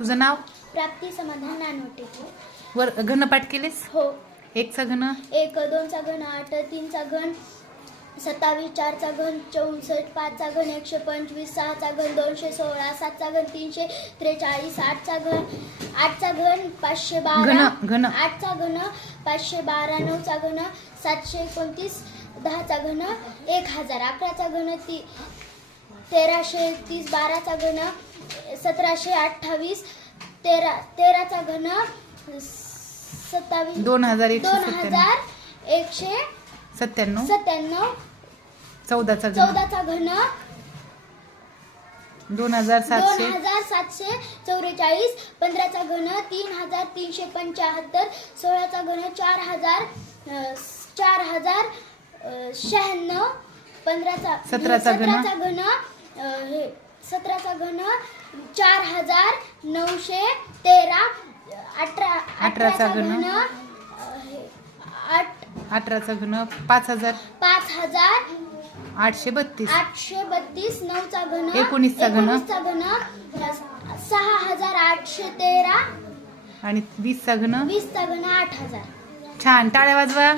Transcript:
तुझं नाव? प्राप्ती समाधान नानवटे. वर घनपाठ केलेस? हो. 1 चा घन, 1 2 चा घन, 8 3 चा घन, 27 4 चा घन, 64 5 चा घन, 125 6 चा घन, 216 7 चा घन, 343 8 चा घन, 8 चा घन, 512 8 चा घन, 512 9 चा घन, 729 10 चा घन, 1000 11 चा घन, 1330 12 चा घन, 1728 13 चा घन, 27 2197 14 चा घन, 14 चा घन, 2744 15 चा घन, 3375 16 चा घन, 4000 4096 17 चा घन, 17 चा घन 4913 18 चा घन, 18 चा घन, 5000 832 9 चा घन, 19 चा घन, 6813 आणि 20 चा घन. 20 चा घन 8000. छान, टाळ्या वाजवा.